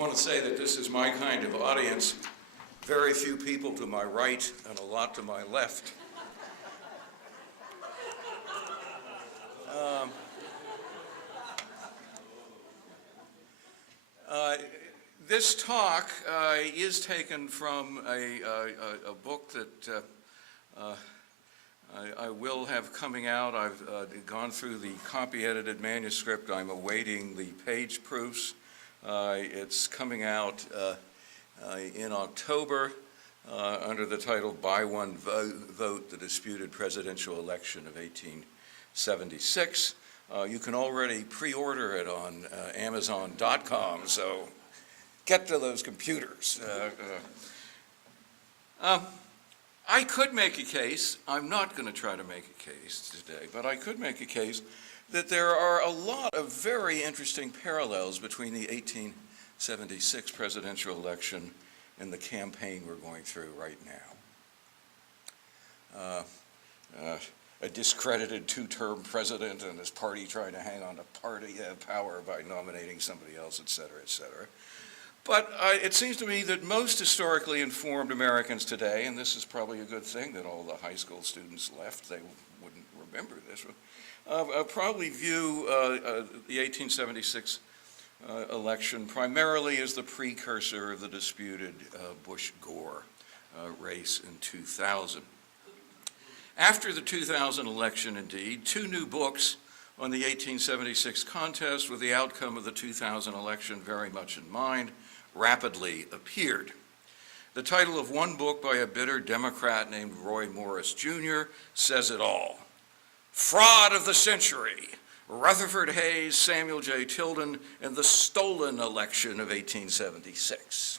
want to say that this is my kind of audience. Very few people to my right and a lot to my left. This talk is taken from a book that I will have coming out. I've gone through the copy-edited manuscript. I'm awaiting the page proofs. It's coming out in October under the title By One Vote, the Disputed Presidential Election of 1876. You can already pre-order it on Amazon.com, so get to those computers. I could make a case, I'm not going to try to make a case today, but I could make a case that there are a lot of very interesting parallels between the 1876 presidential election and the campaign we're going through right now. A discredited two-term president and his party trying to hang on to party power by nominating somebody else, et cetera, et cetera. But it seems to me that most historically informed Americans today, and this is probably a good thing that all the high school students left, they wouldn't remember this, probably view the 1876 election primarily as the precursor of the disputed Bush-Gore race in 2000. After the 2000 election, indeed, two new books on the 1876 contest with the outcome of the 2000 election very much in mind rapidly appeared. The title of one book by a bitter Democrat named Roy Morris Jr. says it all. Fraud of the Century, Rutherford Hayes, Samuel J. Tilden, and the Stolen Election of 1876.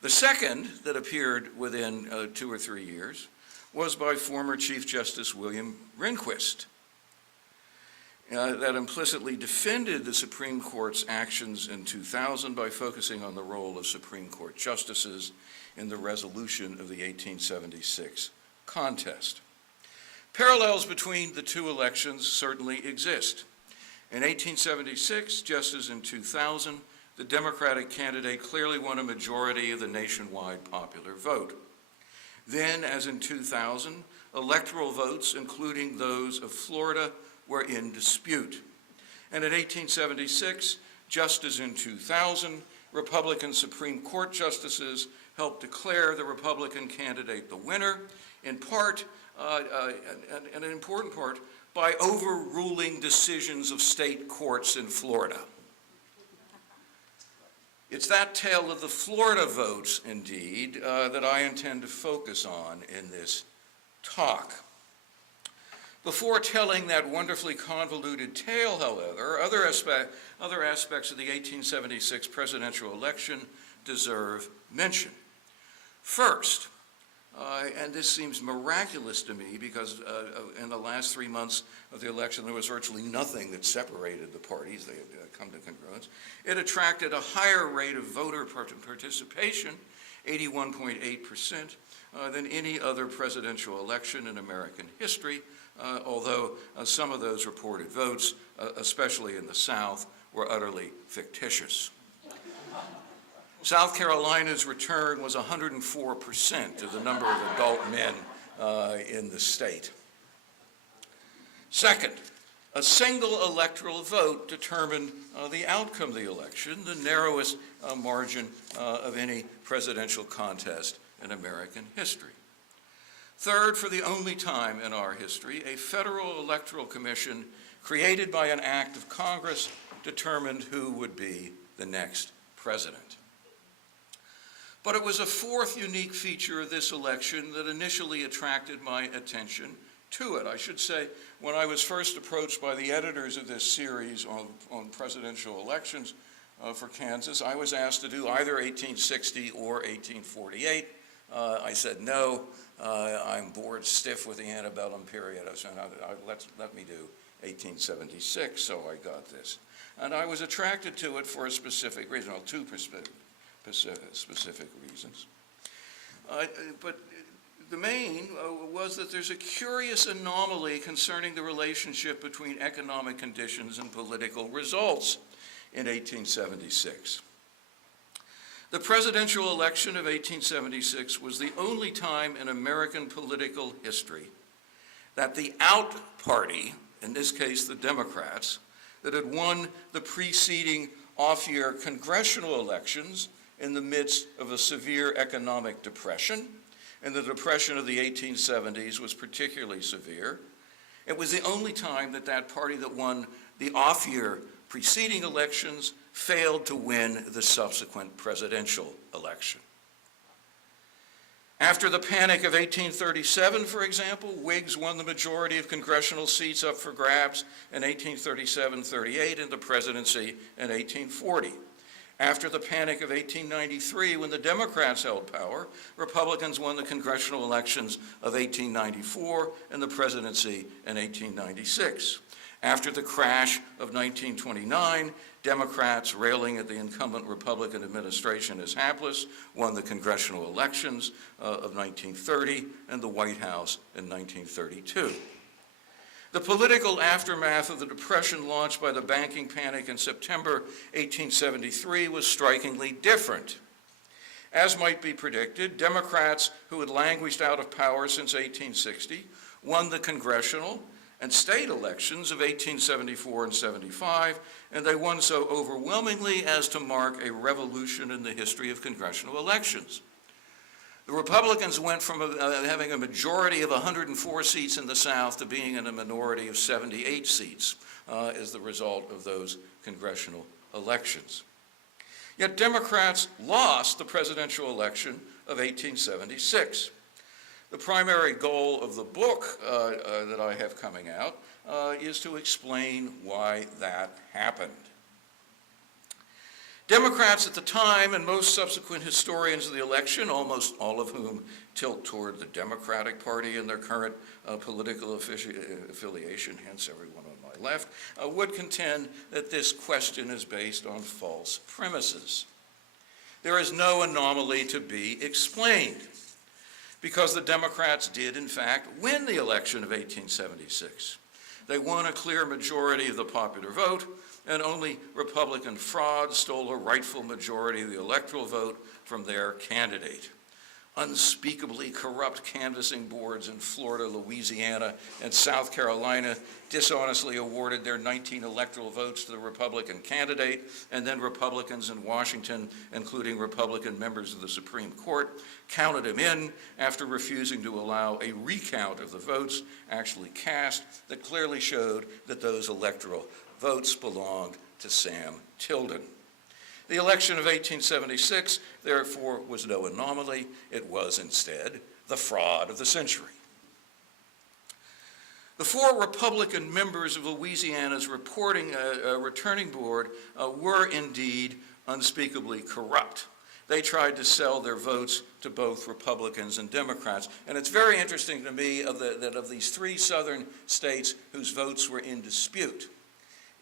The second, that appeared within 2 or 3 years, was by former Chief Justice William Rehnquist, that implicitly defended the Supreme Court's actions in 2000 by focusing on the role of Supreme Court justices in the resolution of the 1876 contest. Parallels between the two elections certainly exist. In 1876, just as in 2000, the Democratic candidate clearly won a majority of the nationwide popular vote. Then, as in 2000, electoral votes, including those of Florida, were in dispute. And in 1876, just as in 2000, Republican Supreme Court justices helped declare the Republican candidate the winner, in part, and an important part, by overruling decisions of state courts in Florida. It's that tale of the Florida votes, indeed, that I intend to focus on in this talk. Before telling that wonderfully convoluted tale, however, other aspects of the 1876 presidential election deserve mention. First, and this seems miraculous to me because in the last 3 months of the election there was virtually nothing that separated the parties. They had come to congruence. It attracted a higher rate of voter participation, 81.8%, than any other presidential election in American history, although some of those reported votes, especially in the South, were utterly fictitious. South Carolina's return was 104% of the number of adult men in the state. Second, a single electoral vote determined the outcome of the election, the narrowest margin of any presidential contest in American history. Third, for the only time in our history, a federal electoral commission created by an act of Congress determined who would be the next president. But it was a fourth unique feature of this election that initially attracted my attention to it. I should say, when I was first approached by the editors of this series on presidential elections for Kansas, I was asked to do either 1860 or 1848. I said, no, I'm bored stiff with the antebellum period. I said, let me do 1876, so I got this. And I was attracted to it for a specific reason, well, two specific reasons. But the main was that there's a curious anomaly concerning the relationship between economic conditions and political results in 1876. The presidential election of 1876 was the only time in American political history that the out party, in this case the Democrats, that had won the preceding off-year congressional elections in the midst of a severe economic depression, and the depression of the 1870s was particularly severe. It was the only time that that party that won the off-year preceding elections failed to win the subsequent presidential election. After the Panic of 1837, for example, Whigs won the majority of congressional seats up for grabs in 1837-38 and the presidency in 1840. After the Panic of 1893, when the Democrats held power, Republicans won the congressional elections of 1894 and the presidency in 1896. After the crash of 1929, Democrats, railing at the incumbent Republican administration as hapless, won the congressional elections of 1930 and the White House in 1932. The political aftermath of the Depression launched by the banking panic in September 1873 was strikingly different. As might be predicted, Democrats, who had languished out of power since 1860, won the congressional and state elections of 1874 and 75, and they won so overwhelmingly as to mark a revolution in the history of congressional elections. The Republicans went from having a majority of 104 seats in the South to being in a minority of 78 seats as the result of those congressional elections. Yet Democrats lost the presidential election of 1876. The primary goal of the book that I have coming out is to explain why that happened. Democrats at the time, and most subsequent historians of the election, almost all of whom tilt toward the Democratic Party in their current political affiliation, hence everyone on my left, would contend that this question is based on false premises. There is no anomaly to be explained, because the Democrats did, in fact, win the election of 1876. They won a clear majority of the popular vote, and only Republican fraud stole a rightful majority of the electoral vote from their candidate. Unspeakably corrupt canvassing boards in Florida, Louisiana, and South Carolina dishonestly awarded their 19 electoral votes to the Republican candidate, and then Republicans in Washington, including Republican members of the Supreme Court, counted him in after refusing to allow a recount of the votes actually cast that clearly showed that those electoral votes belonged to Sam Tilden. The election of 1876, therefore, was no anomaly. It was instead the fraud of the century. The 4 Republican members of Louisiana's returning board were indeed unspeakably corrupt. They tried to sell their votes to both Republicans and Democrats. And it's very interesting to me that of these 3 southern states whose votes were in dispute,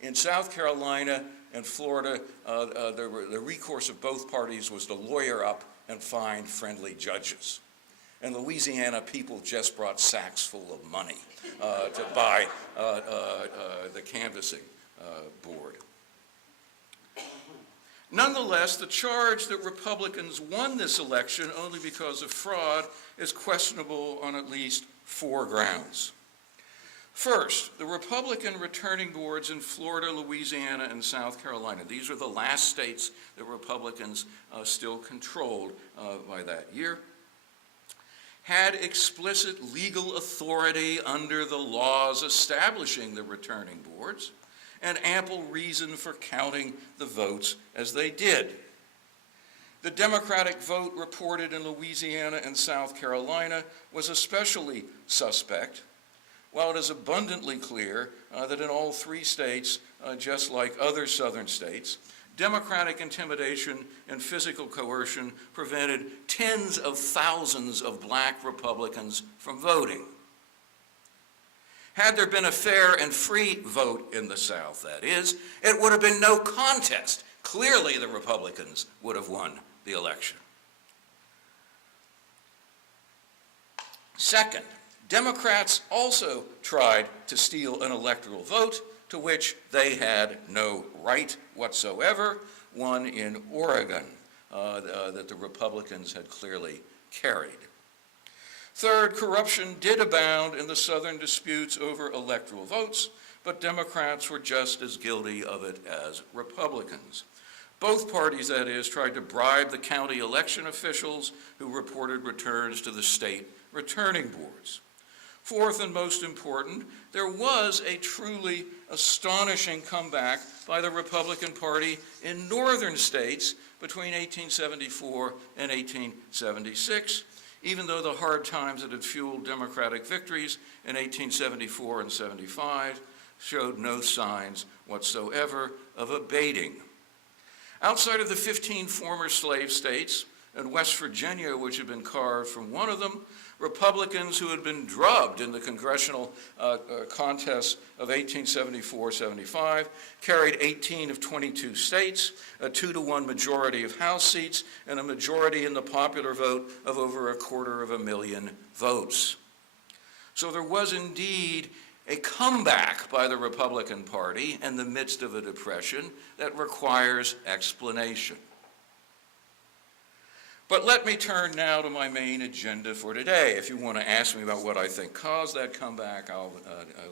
in South Carolina and Florida, the recourse of both parties was to lawyer up and find friendly judges. In Louisiana, people just brought sacks full of money to buy the canvassing board. Nonetheless, the charge that Republicans won this election only because of fraud is questionable on at least 4 grounds. First, the Republican returning boards in Florida, Louisiana, and South Carolina, these were the last states that Republicans still controlled by that year, had explicit legal authority under the laws establishing the returning boards and ample reason for counting the votes as they did. The Democratic vote reported in Louisiana and South Carolina was especially suspect, while it is abundantly clear that in all 3 states, just like other southern states, Democratic intimidation and physical coercion prevented tens of thousands of black Republicans from voting. Had there been a fair and free vote in the South, that is, it would have been no contest. Clearly, the Republicans would have won the election. Second, Democrats also tried to steal an electoral vote to which they had no right whatsoever, one in Oregon that the Republicans had clearly carried. Third, corruption did abound in the Southern disputes over electoral votes, but Democrats were just as guilty of it as Republicans. Both parties, that is, tried to bribe the county election officials who reported returns to the state returning boards. Fourth, and most important, there was a truly astonishing comeback by the Republican Party in northern states between 1874 and 1876, even though the hard times that had fueled Democratic victories in 1874 and 75 showed no signs whatsoever of abating. Outside of the 15 former slave states and West Virginia, which had been carved from one of them, Republicans who had been drubbed in the congressional contests of 1874-75 carried 18 of 22 states, a 2-to-1 majority of House seats, and a majority in the popular vote of over 250,000 votes. So there was indeed a comeback by the Republican Party in the midst of a depression that requires explanation. But let me turn now to my main agenda for today. If you want to ask me about what I think caused that comeback,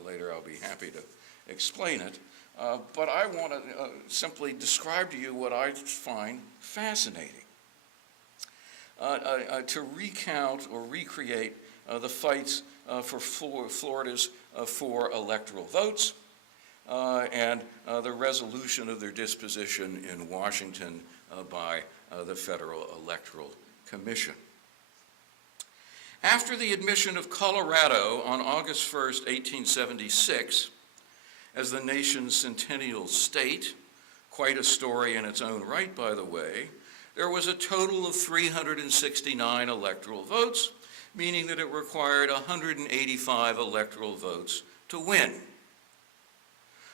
later I'll be happy to explain it. But I want to simply describe to you what I find fascinating. To recount or recreate the fights for Florida's 4 electoral votes and the resolution of their disposition in Washington by the Federal Electoral Commission. After the admission of Colorado on August 1st, 1876, as the nation's centennial state, quite a story in its own right, by the way, there was a total of 369 electoral votes, meaning that it required 185 electoral votes to win.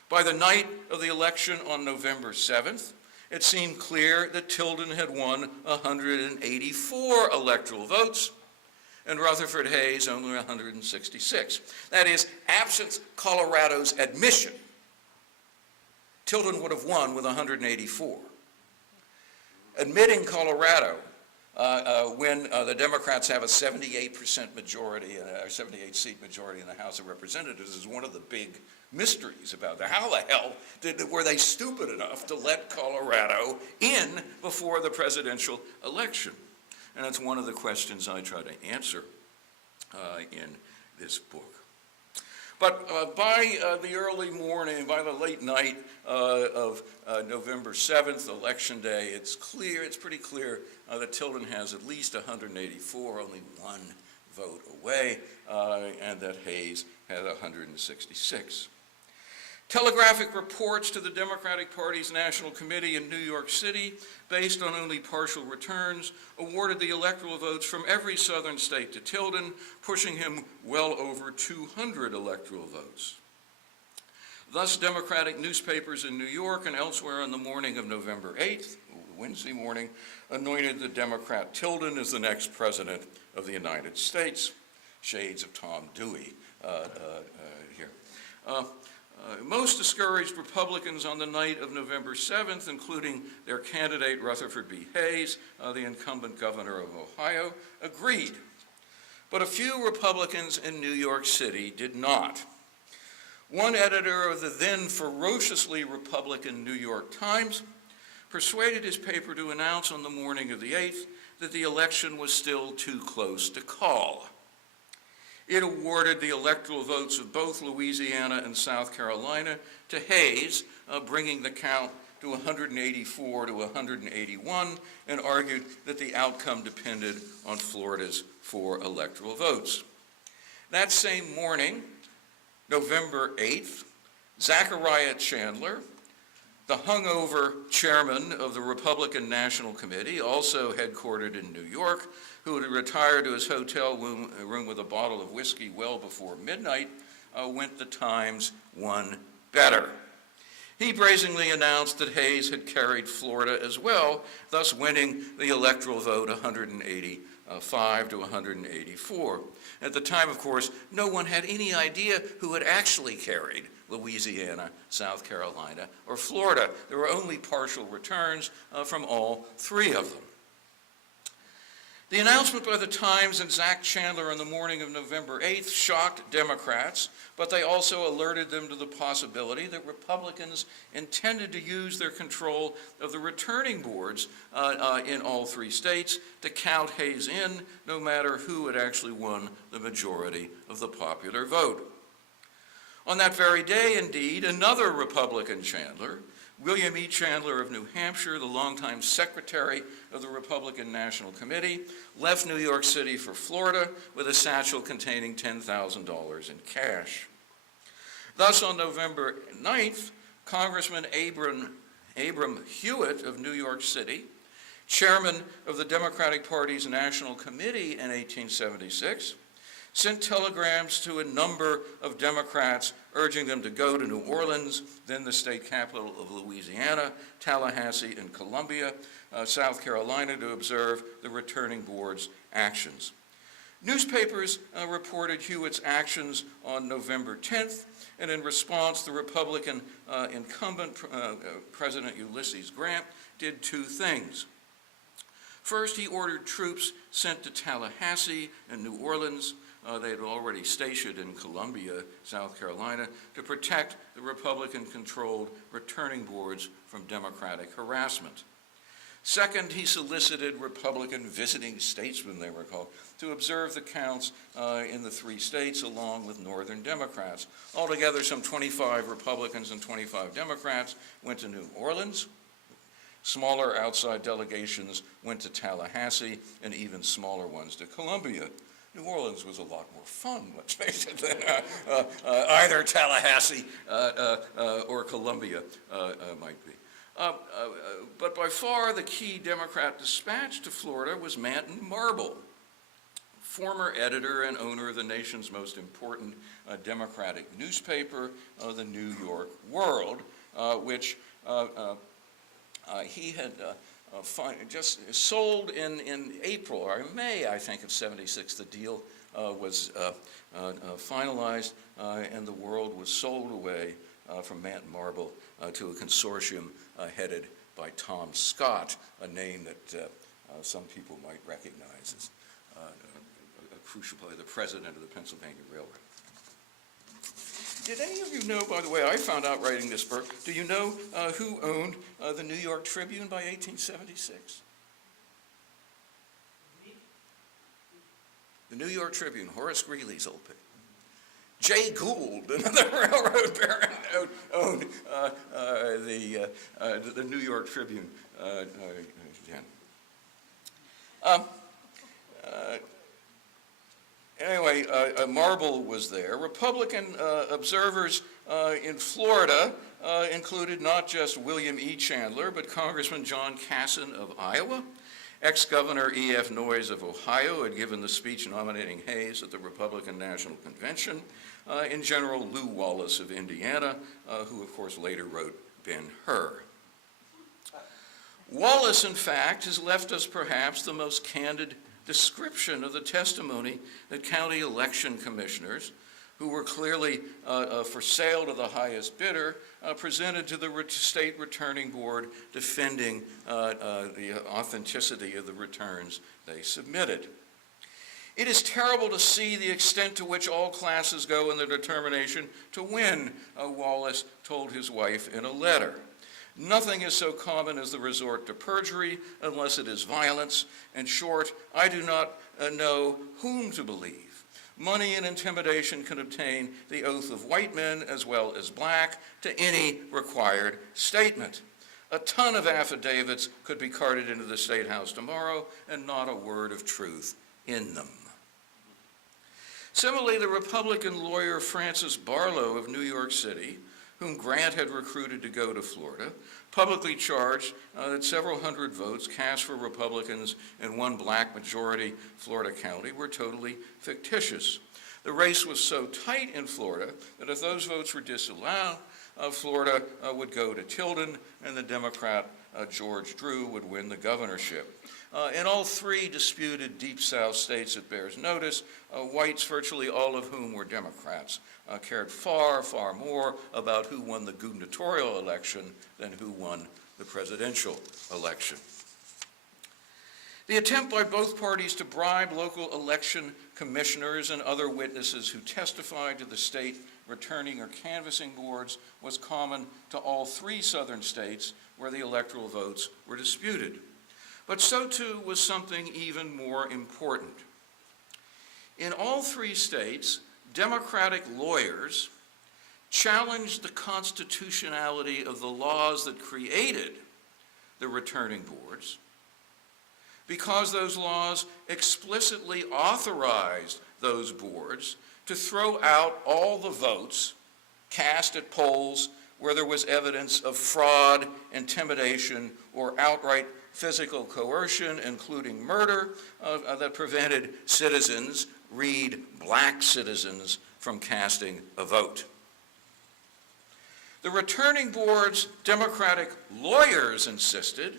By the night of the election on November 7th, it seemed clear that Tilden had won 184 electoral votes, and Rutherford Hayes only 166. That is, absent Colorado's admission, Tilden would have won with 184. Admitting Colorado, when the Democrats have a 78% majority, a 78-seat majority in the House of Representatives, is one of the big mysteries about that. How the hell were they stupid enough to let Colorado in before the presidential election? And that's one of the questions I try to answer in this book. But by the early morning, by the late night of November 7th, Election Day, it's pretty clear that Tilden has at least 184, only one vote away, and that Hayes had 166. Telegraphic reports to the Democratic Party's National Committee in New York City, based on only partial returns, awarded the electoral votes from every southern state to Tilden, pushing him well over 200 electoral votes. Thus, Democratic newspapers in New York and elsewhere on the morning of November 8th, Wednesday morning, anointed the Democrat Tilden as the next president of the United States. Shades of Tom Dewey here. Most discouraged Republicans on the night of November 7th, including their candidate Rutherford B. Hayes, the incumbent governor of Ohio, agreed. But a few Republicans in New York City did not. One editor of the then ferociously Republican New York Times persuaded his paper to announce on the morning of the 8th that the election was still too close to call. It awarded the electoral votes of both Louisiana and South Carolina to Hayes, bringing the count to 184 to 181, and argued that the outcome depended on Florida's 4 electoral votes. That same morning, November 8th, Zachariah Chandler, the hungover chairman of the Republican National Committee, also headquartered in New York, who had retired to his hotel room with a bottle of whiskey well before midnight, went the Times one better. He brazenly announced that Hayes had carried Florida as well, thus winning the electoral vote 180 105 to 184. At the time, of course, no one had any idea who had actually carried Louisiana, South Carolina, or Florida. There were only partial returns from all three of them. The announcement by the Times and Zach Chandler on the morning of November 8th shocked Democrats, but they also alerted them to the possibility that Republicans intended to use their control of the returning boards in all three states to count Hayes in, no matter who had actually won the majority of the popular vote. On that very day, indeed, another Republican Chandler, William E. Chandler of New Hampshire, the longtime secretary of the Republican National Committee, left New York City for Florida with a satchel containing $10,000 in cash. Thus, on November 9th, Congressman Abram Hewitt of New York City, chairman of the Democratic Party's National Committee in 1876, sent telegrams to a number of Democrats urging them to go to New Orleans, then the state capital of Louisiana, Tallahassee, and Columbia, South Carolina, to observe the returning board's actions. Newspapers reported Hewitt's actions on November 10th, and in response, the Republican incumbent President Ulysses Grant did two things. First, he ordered troops sent to Tallahassee and New Orleans, they had already stationed in Columbia, South Carolina, to protect the Republican-controlled returning boards from Democratic harassment. Second, he solicited Republican visiting statesmen, they were called, to observe the counts in the three states along with Northern Democrats. Altogether, some 25 Republicans and 25 Democrats went to New Orleans. Smaller outside delegations went to Tallahassee, and even smaller ones to Columbia. New Orleans was a lot more fun, let's face it, than either Tallahassee or Columbia might be. But by far the key Democrat dispatch to Florida was Manton Marble, former editor and owner of the nation's most important Democratic newspaper, the New York World, which he had just sold in April or May, I think, of '76. The deal was finalized, and the World was sold away from Manton Marble to a consortium headed by Tom Scott, a name that some people might recognize as a crucial, probably the president of the Pennsylvania Railroad. Did any of you know, by the way, I found out writing this book, do you know who owned the New York Tribune by 1876? The New York Tribune, Horace Greeley's old paper. Jay Gould, another railroad baron, owned the New York Tribune. Anyway, Marble was there. Republican observers in Florida included not just William E. Chandler, but Congressman John Kasson of Iowa. Ex-Governor E.F. Noyes of Ohio had given the speech nominating Hayes at the Republican National Convention. In General Lew Wallace of Indiana, who of course later wrote Ben-Hur. Wallace, in fact, has left us perhaps the most candid description of the testimony that county election commissioners, who were clearly for sale to the highest bidder, presented to the state returning board defending the authenticity of the returns they submitted. It is terrible to see the extent to which all classes go in their determination to win, Wallace told his wife in a letter. Nothing is so common as the resort to perjury unless it is violence. In short, I do not know whom to believe. Money and intimidation can obtain the oath of white men as well as black to any required statement. A ton of affidavits could be carted into the State House tomorrow and not a word of truth in them. Similarly, the Republican lawyer Francis Barlow of New York City, whom Grant had recruited to go to Florida, publicly charged that several hundred votes cast for Republicans in one black majority Florida county were totally fictitious. The race was so tight in Florida that if those votes were disallowed, Florida would go to Tilden, and the Democrat George Drew would win the governorship. In all three disputed Deep South states, it bears notice, whites, virtually all of whom were Democrats, cared far, far more about who won the gubernatorial election than who won the presidential election. The attempt by both parties to bribe local election commissioners and other witnesses who testified to the state returning or canvassing boards was common to all three southern states where the electoral votes were disputed. But so too was something even more important. In all three states, Democratic lawyers challenged the constitutionality of the laws that created the returning boards because those laws explicitly authorized those boards to throw out all the votes cast at polls where there was evidence of fraud, intimidation, or outright physical coercion, including murder, that prevented citizens, read black citizens, from casting a vote. The returning board's Democratic lawyers insisted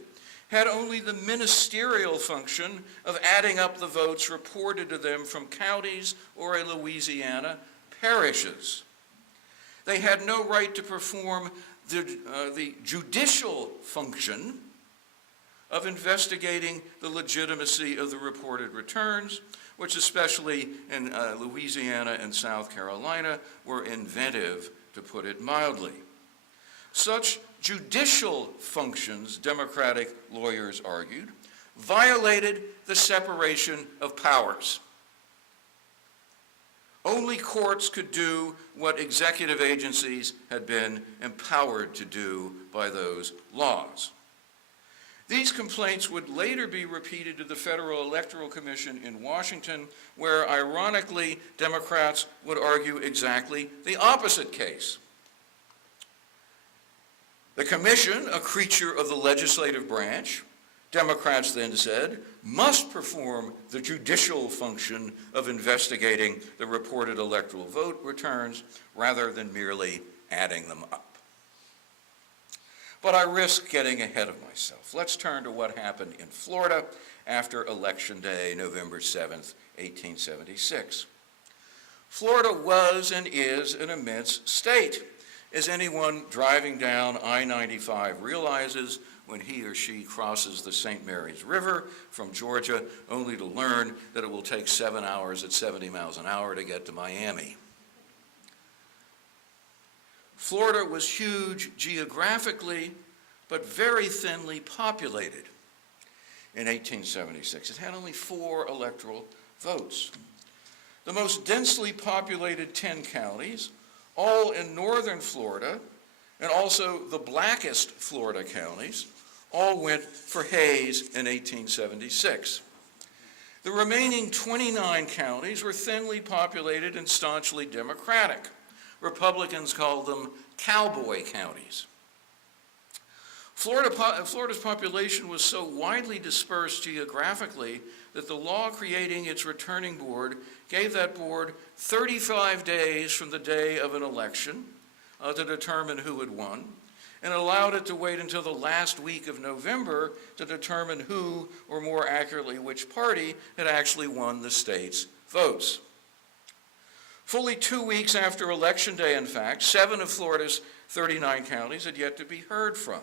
had only the ministerial function of adding up the votes reported to them from counties or Louisiana parishes. They had no right to perform the judicial function of investigating the legitimacy of the reported returns, which especially in Louisiana and South Carolina were inventive, to put it mildly. Such judicial functions, Democratic lawyers argued, violated the separation of powers. Only courts could do what executive agencies had been empowered to do by those laws. These complaints would later be repeated to the Federal Electoral Commission in Washington, where, ironically, Democrats would argue exactly the opposite case. The commission, a creature of the legislative branch, Democrats then said, must perform the judicial function of investigating the reported electoral vote returns rather than merely adding them up. But I risk getting ahead of myself. Let's turn to what happened in Florida after Election Day, November 7th, 1876. Florida was and is an immense state, as anyone driving down I-95 realizes when he or she crosses the St. Mary's River from Georgia, only to learn that it will take 7 hours at 70 miles an hour to get to Miami. Florida was huge geographically, but very thinly populated in 1876. It had only 4 electoral votes. The most densely populated 10 counties, all in northern Florida, and also the blackest Florida counties, all went for Hayes in 1876. The remaining 29 counties were thinly populated and staunchly Democratic. Republicans called them cowboy counties. Florida's population was so widely dispersed geographically that the law creating its returning board gave that board 35 days from the day of an election to determine who had won, and allowed it to wait until the last week of November to determine who, or more accurately, which party had actually won the state's votes. Fully 2 weeks after Election Day, in fact, 7 of Florida's 39 counties had yet to be heard from.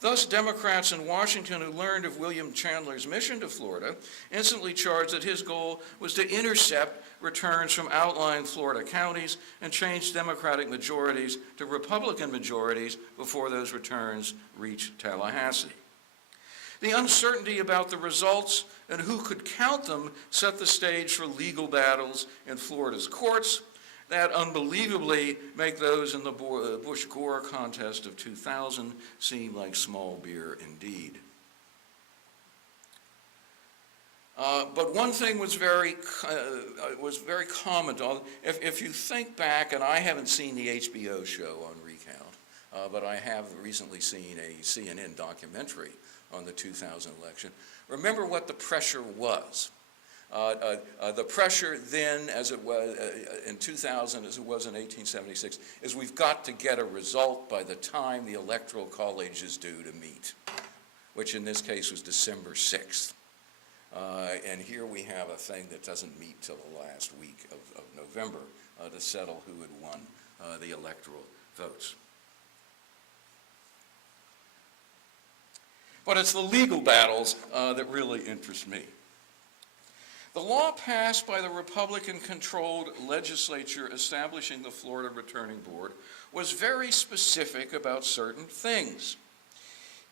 Thus, Democrats in Washington who learned of William Chandler's mission to Florida instantly charged that his goal was to intercept returns from outlying Florida counties and change Democratic majorities to Republican majorities before those returns reached Tallahassee. The uncertainty about the results and who could count them set the stage for legal battles in Florida's courts that unbelievably make those in the Bush-Gore contest of 2000 seem like small beer indeed. But one thing was very common. If you think back, and I haven't seen the HBO show on Recount, but I have recently seen a CNN documentary on the 2000 election. Remember what the pressure was. The pressure then, as it was in 2000, as it was in 1876, is we've got to get a result by the time the Electoral College is due to meet, which in this case was December 6th. And here we have a thing that doesn't meet till the last week of November to settle who had won the electoral votes. But it's the legal battles that really interest me. The law passed by the Republican-controlled legislature establishing the Florida Returning Board was very specific about certain things.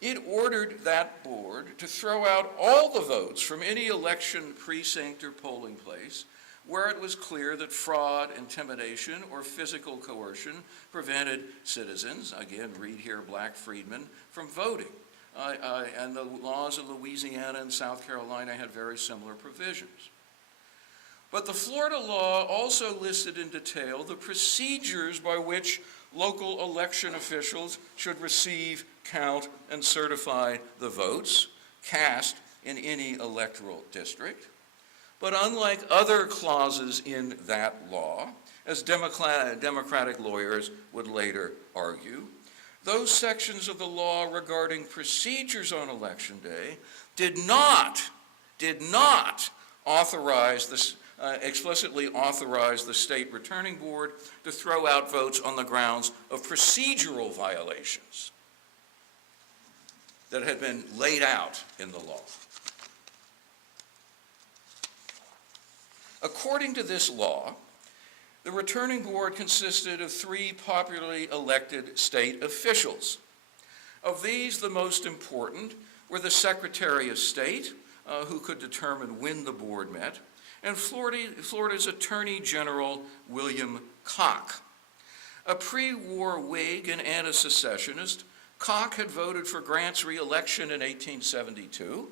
It ordered that board to throw out all the votes from any election precinct or polling place where it was clear that fraud, intimidation, or physical coercion prevented citizens, again, read here Black Freedmen, from voting. And the laws of Louisiana and South Carolina had very similar provisions. But the Florida law also listed in detail the procedures by which local election officials should receive, count, and certify the votes cast in any electoral district. But unlike other clauses in that law, as Democratic lawyers would later argue, those sections of the law regarding procedures on Election Day did not explicitly authorize the State Returning Board to throw out votes on the grounds of procedural violations that had been laid out in the law. According to this law, the Returning Board consisted of 3 popularly elected state officials. Of these, the most important were the Secretary of State, who could determine when the board met, and Florida's Attorney General, William Koch. A pre-war Whig and anti-secessionist, Koch had voted for Grant's re-election in 1872,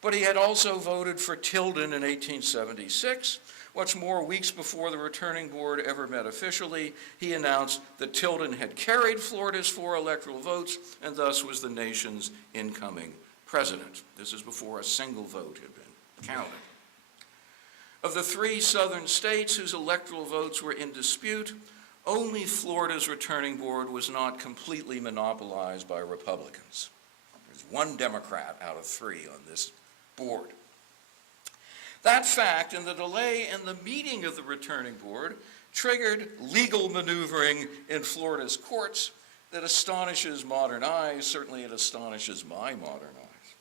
but he had also voted for Tilden in 1876. What's more, weeks before the Returning Board ever met officially, he announced that Tilden had carried Florida's 4 electoral votes and thus was the nation's incoming president. This is before a single vote had been counted. Of the 3 southern states whose electoral votes were in dispute, only Florida's Returning Board was not completely monopolized by Republicans. There's 1 Democrat out of 3 on this board. That fact and the delay in the meeting of the Returning Board triggered legal maneuvering in Florida's courts that astonishes modern eyes. Certainly it astonishes my modern eyes.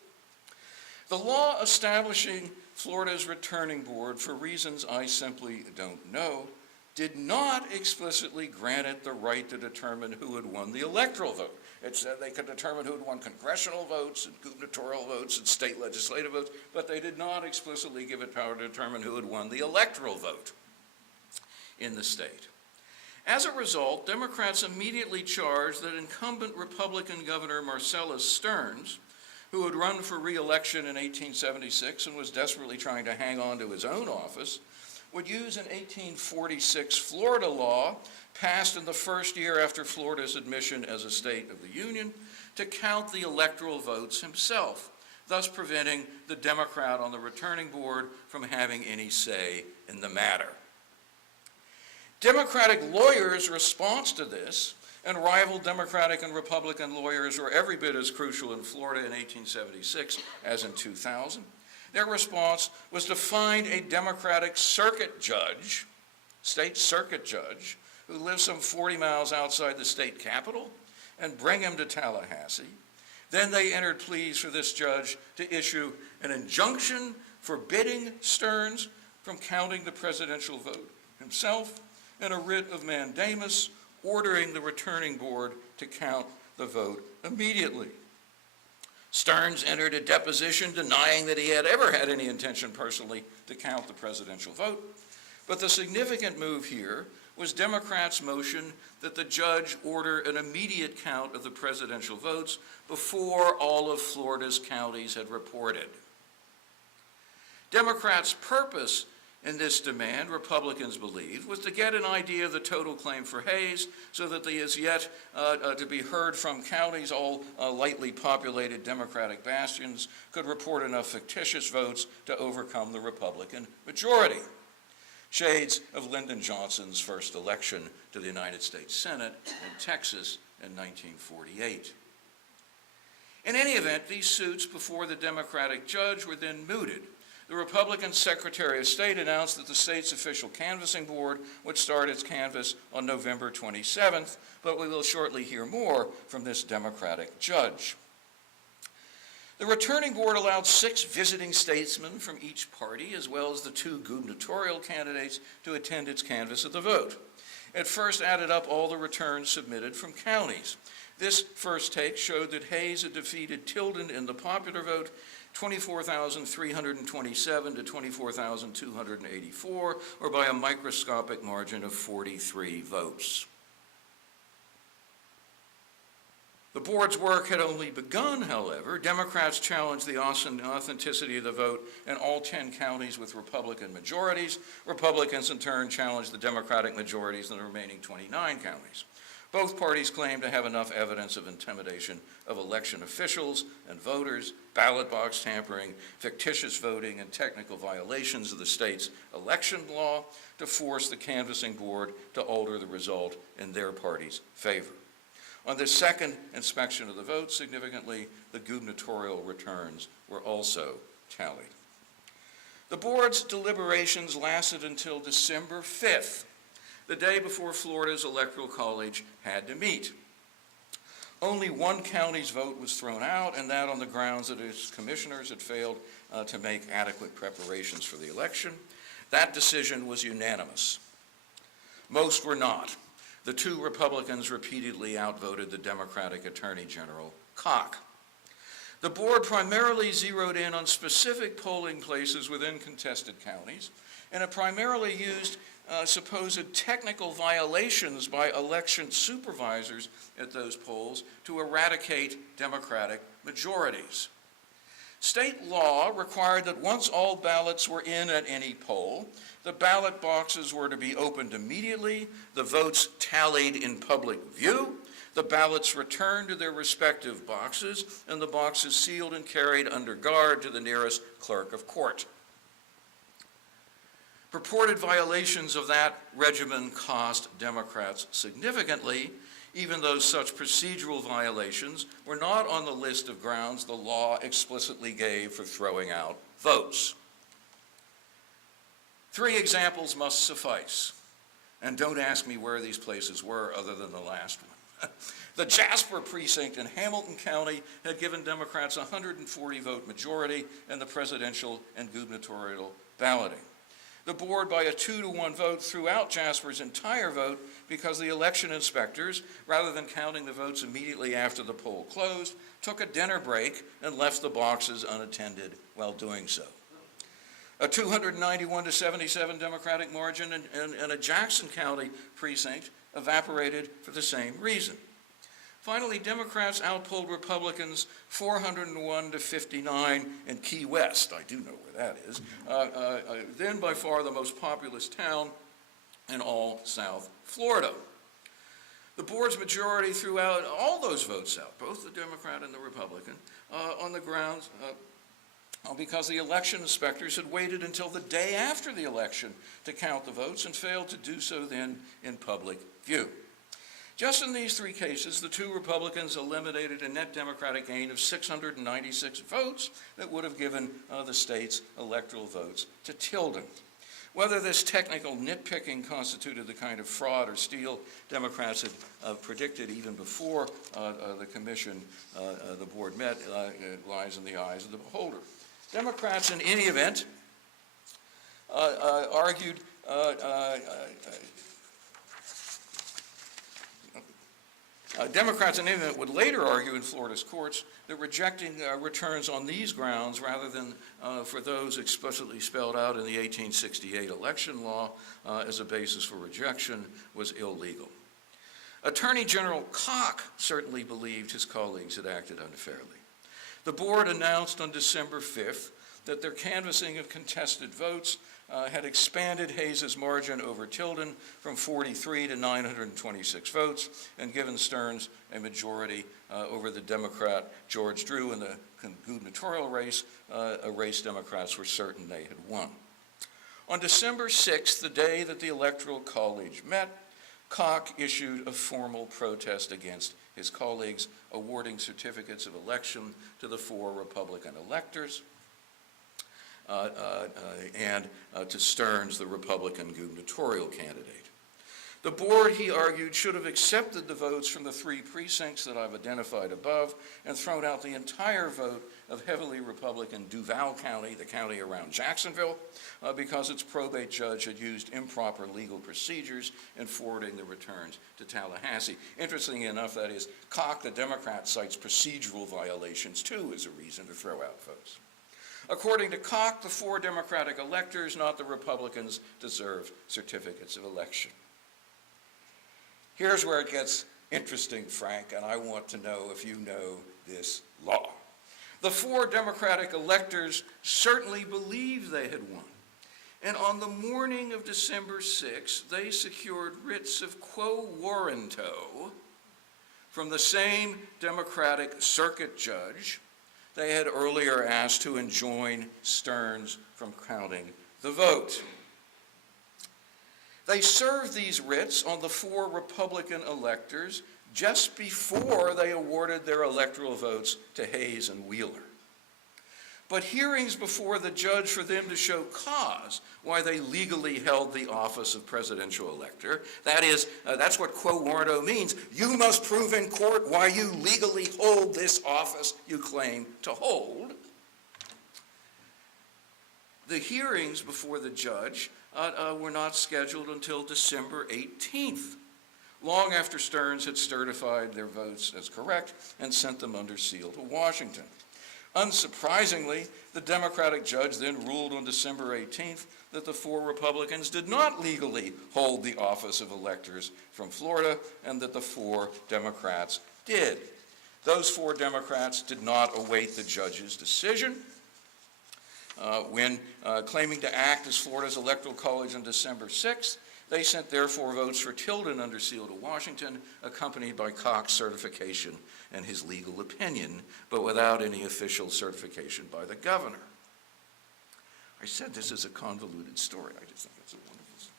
The law establishing Florida's Returning Board, for reasons I simply don't know, did not explicitly grant it the right to determine who had won the electoral vote. It said they could determine who had won congressional votes and gubernatorial votes and state legislative votes, but they did not explicitly give it power to determine who had won the electoral vote in the state. As a result, Democrats immediately charged that incumbent Republican Governor Marcellus Stearns, who had run for re-election in 1876 and was desperately trying to hang on to his own office, would use an 1846 Florida law passed in the first year after Florida's admission as a state of the Union to count the electoral votes himself, thus preventing the Democrat on the Returning Board from having any say in the matter. Democratic lawyers' response to this, and rival Democratic and Republican lawyers were every bit as crucial in Florida in 1876 as in 2000. Their response was to find a Democratic circuit judge, state circuit judge, who lives some 40 miles outside the state capitol, and bring him to Tallahassee. Then they entered pleas for this judge to issue an injunction forbidding Stearns from counting the presidential vote himself, and a writ of mandamus ordering the Returning Board to count the vote immediately. Stearns entered a deposition denying that he had ever had any intention personally to count the presidential vote. But the significant move here was Democrats' motion that the judge order an immediate count of the presidential votes before all of Florida's counties had reported. Democrats' purpose in this demand, Republicans believed, was to get an idea of the total claim for Hayes so that the as yet to be heard from counties, all lightly populated Democratic bastions, could report enough fictitious votes to overcome the Republican majority. Shades of Lyndon Johnson's first election to the United States Senate in Texas in 1948. In any event, these suits before the Democratic judge were then mooted. The Republican Secretary of State announced that the state's official canvassing board would start its canvass on November 27th, but we will shortly hear more from this Democratic judge. The returning board allowed 6 visiting statesmen from each party, as well as the 2 gubernatorial candidates, to attend its canvass of the vote. It first added up all the returns submitted from counties. This first take showed that Hayes had defeated Tilden in the popular vote 24,327 to 24,284, or by a microscopic margin of 43 votes. The board's work had only begun, however. Democrats challenged the authenticity of the vote in all 10 counties with Republican majorities. Republicans, in turn, challenged the Democratic majorities in the remaining 29 counties. Both parties claimed to have enough evidence of intimidation of election officials and voters, ballot box tampering, fictitious voting, and technical violations of the state's election law to force the canvassing board to alter the result in their party's favor. On the second inspection of the vote, significantly, the gubernatorial returns were also tallied. The board's deliberations lasted until December 5th, the day before Florida's Electoral College had to meet. Only one county's vote was thrown out, and that on the grounds that its commissioners had failed to make adequate preparations for the election. That decision was unanimous. Most were not. The 2 Republicans repeatedly outvoted the Democratic Attorney General, Koch. The board primarily zeroed in on specific polling places within contested counties, and it primarily used supposed technical violations by election supervisors at those polls to eradicate Democratic majorities. State law required that once all ballots were in at any poll, the ballot boxes were to be opened immediately, the votes tallied in public view, the ballots returned to their respective boxes, and the boxes sealed and carried under guard to the nearest clerk of court. Purported violations of that regimen cost Democrats significantly, even though such procedural violations were not on the list of grounds the law explicitly gave for throwing out votes. 3 examples must suffice, and don't ask me where these places were other than the last one. The Jasper precinct in Hamilton County had given Democrats a 140-vote majority in the presidential and gubernatorial balloting. The board, by a 2-to-1 vote, threw out Jasper's entire vote because the election inspectors, rather than counting the votes immediately after the poll closed, took a dinner break and left the boxes unattended while doing so. A 291-77 Democratic margin in a Jackson County precinct evaporated for the same reason. Finally, Democrats outpolled Republicans 401-59 in Key West. I do know where that is. Then by far the most populous town in all South Florida. The board's majority threw out all those votes out, both the Democrat and the Republican, on the grounds because the election inspectors had waited until the day after the election to count the votes and failed to do so then in public view. Just in these 3 cases, the 2 Republicans eliminated a net Democratic gain of 696 votes that would have given the state's electoral votes to Tilden. Whether this technical nitpicking constituted the kind of fraud or steal Democrats had predicted even before the commission, the board met, lies in the eyes of the beholder. Democrats, in any event, argued Democrats in any event would later argue in Florida's courts that rejecting returns on these grounds rather than for those explicitly spelled out in the 1868 election law as a basis for rejection was illegal. Attorney General Koch certainly believed his colleagues had acted unfairly. The board announced on December 5th that their canvassing of contested votes had expanded Hayes's margin over Tilden from 43 to 926 votes and given Stearns a majority over the Democrat George Drew in the gubernatorial race, a race Democrats were certain they had won. On December 6th, the day that the Electoral College met, Koch issued a formal protest against his colleagues, awarding certificates of election to the 4 Republican electors and to Stearns, the Republican gubernatorial candidate. The board, he argued, should have accepted the votes from the 3 precincts that I've identified above and thrown out the entire vote of heavily Republican Duval County, the county around Jacksonville, because its probate judge had used improper legal procedures in forwarding the returns to Tallahassee. Interestingly enough, that is, Koch, the Democrat, cites procedural violations, too, as a reason to throw out votes. According to Koch, the 4 Democratic electors, not the Republicans, deserved certificates of election. Here's where it gets interesting, Frank, and I want to know if you know this law. The 4 Democratic electors certainly believed they had won, and on the morning of December 6th, they secured writs of quo warranto from the same Democratic circuit judge they had earlier asked to enjoin Stearns from counting the vote. They served these writs on the 4 Republican electors just before they awarded their electoral votes to Hayes and Wheeler. But hearings before the judge for them to show cause why they legally held the office of presidential elector, that is, that's what quo warranto means. You must prove in court why you legally hold this office you claim to hold. The hearings before the judge were not scheduled until December 18th, long after Stearns had certified their votes as correct and sent them under seal to Washington. Unsurprisingly, the Democratic judge then ruled on December 18th that the 4 Republicans did not legally hold the office of electors from Florida and that the 4 Democrats did. Those 4 Democrats did not await the judge's decision. When claiming to act as Florida's Electoral College on December 6th, they sent their 4 votes for Tilden under seal to Washington, accompanied by Koch's certification and his legal opinion, but without any official certification by the governor. I said this is a convoluted story. I just think it's a wonderful story.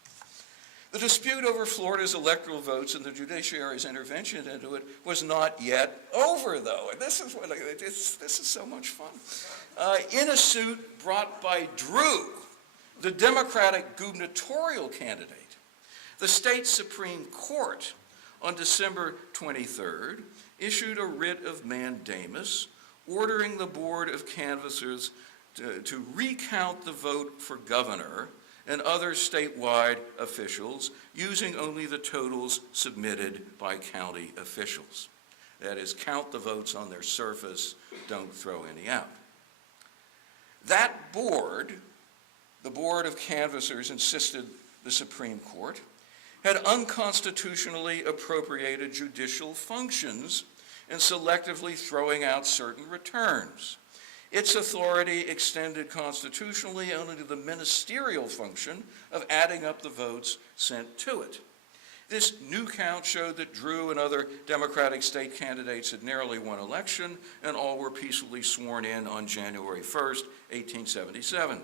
The dispute over Florida's electoral votes and the judiciary's intervention into it was not yet over, though. And this is so much fun. In a suit brought by Drew, the Democratic gubernatorial candidate, the state Supreme Court on December 23rd issued a writ of mandamus ordering the Board of Canvassers to recount the vote for governor and other statewide officials using only the totals submitted by county officials. That is, count the votes on their surface, don't throw any out. That board, the Board of Canvassers, insisted the Supreme Court, had unconstitutionally appropriated judicial functions in selectively throwing out certain returns. Its authority extended constitutionally only to the ministerial function of adding up the votes sent to it. This new count showed that Drew and other Democratic state candidates had narrowly won election, and all were peacefully sworn in on January 1st, 1877.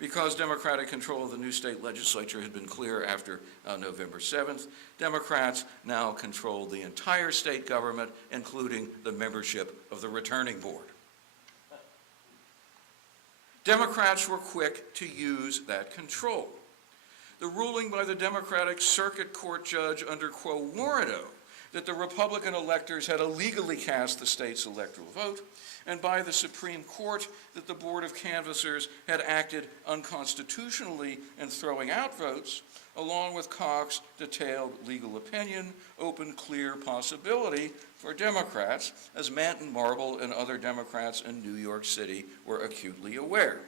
Because Democratic control of the new state legislature had been clear after November 7th, Democrats now controlled the entire state government, including the membership of the returning board. Democrats were quick to use that control. The ruling by the Democratic Circuit Court judge under quo warranto that the Republican electors had illegally cast the state's electoral vote, and by the Supreme Court that the Board of Canvassers had acted unconstitutionally in throwing out votes, along with Koch's detailed legal opinion, opened clear possibility for Democrats, as Manton Marble and other Democrats in New York City were acutely aware.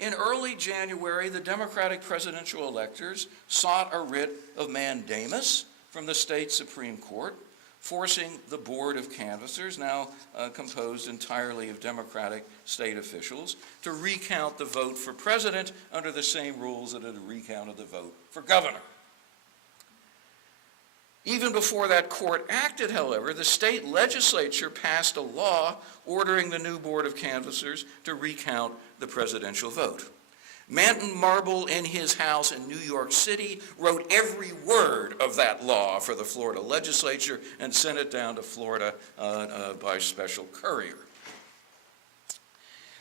In early January, the Democratic presidential electors sought a writ of mandamus from the state Supreme Court, forcing the Board of Canvassers, now composed entirely of Democratic state officials, to recount the vote for president under the same rules that had recounted the vote for governor. Even before that court acted, however, the state legislature passed a law ordering the new Board of Canvassers to recount the presidential vote. Manton Marble, in his house in New York City, wrote every word of that law for the Florida legislature and sent it down to Florida by special courier.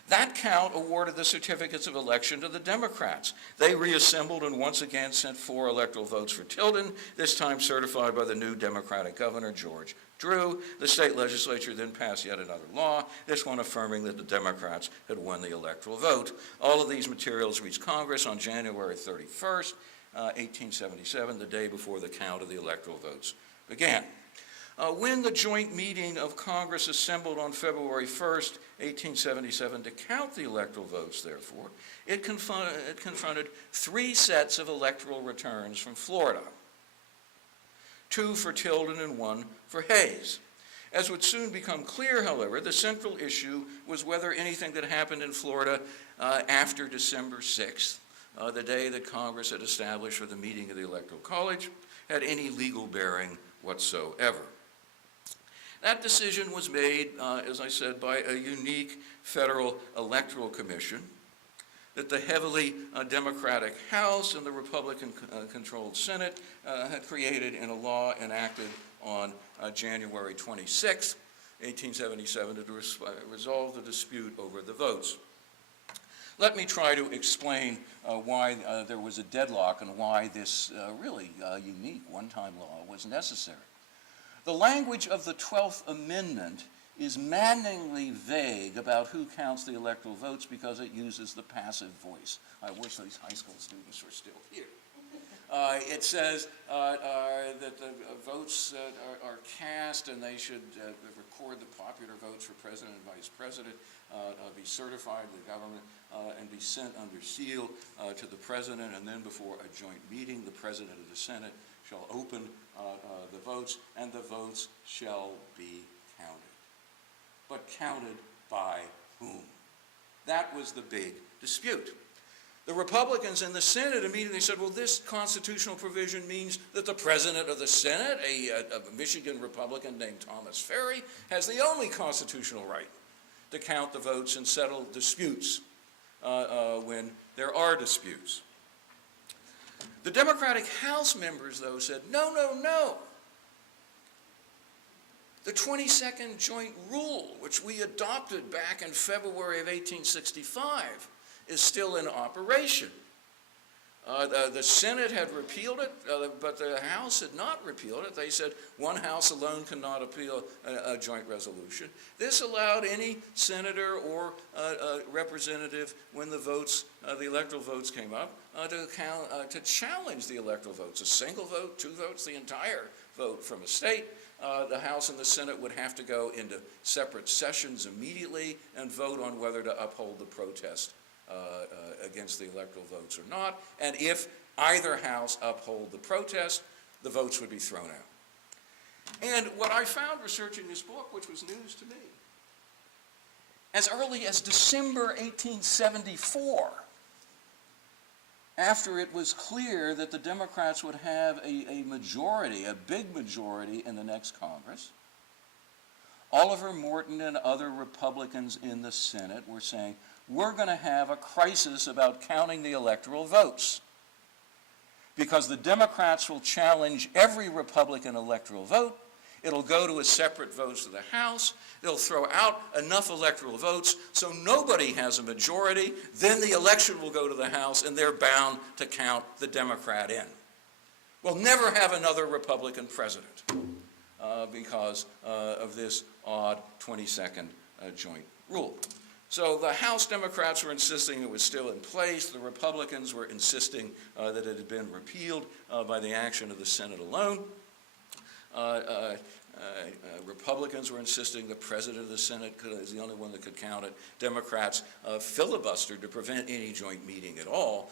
That count awarded the certificates of election to the Democrats. They reassembled and once again sent 4 electoral votes for Tilden, this time certified by the new Democratic governor, George Drew. The state legislature then passed yet another law, this one affirming that the Democrats had won the electoral vote. All of these materials reached Congress on January 31st, 1877, the day before the count of the electoral votes began. When the joint meeting of Congress assembled on February 1st, 1877, to count the electoral votes, therefore, it confronted 3 sets of electoral returns from Florida, 2 for Tilden and 1 for Hayes. As would soon become clear, however, the central issue was whether anything that happened in Florida after December 6th, the day that Congress had established for the meeting of the Electoral College, had any legal bearing whatsoever. That decision was made, as I said, by a unique federal electoral commission that the heavily Democratic House and the Republican-controlled Senate had created in a law enacted on January 26, 1877, to resolve the dispute over the votes. Let me try to explain why there was a deadlock and why this really unique one-time law was necessary. The language of the 12th Amendment is maddeningly vague about who counts the electoral votes because it uses the passive voice. I wish these high school students were still here. It says that the votes are cast and they should record the popular votes for president and vice president, be certified to the government, and be sent under seal to the president, and then before a joint meeting, the president of the Senate shall open the votes, and the votes shall be counted. But counted by whom? That was the big dispute. The Republicans in the Senate immediately said, well, this constitutional provision means that the president of the Senate, a Michigan Republican named Thomas Ferry, has the only constitutional right to count the votes and settle disputes when there are disputes. The Democratic House members, though, said, no, no, no. The 22nd Joint Rule, which we adopted back in February of 1865, is still in operation. The Senate had repealed it, but the House had not repealed it. They said one House alone cannot appeal a joint resolution. This allowed any senator or representative, when the votes, the electoral votes came up, to challenge the electoral votes. A single vote, 2 votes, the entire vote from a state. The House and the Senate would have to go into separate sessions immediately and vote on whether to uphold the protest against the electoral votes or not, and if either house upheld the protest, the votes would be thrown out. And what I found researching this book, which was news to me, as early as December 1874, after it was clear that the Democrats would have a majority, a big majority in the next Congress, Oliver Morton and other Republicans in the Senate were saying, we're going to have a crisis about counting the electoral votes because the Democrats will challenge every Republican electoral vote. It'll go to a separate vote to the House. They'll throw out enough electoral votes so nobody has a majority. Then the election will go to the House, and they're bound to count the Democrat in. We'll never have another Republican president because of this odd 22nd joint rule. So the House Democrats were insisting it was still in place. The Republicans were insisting that it had been repealed by the action of the Senate alone. Republicans were insisting the president of the Senate is the only one that could count it. Democrats filibustered to prevent any joint meeting at all,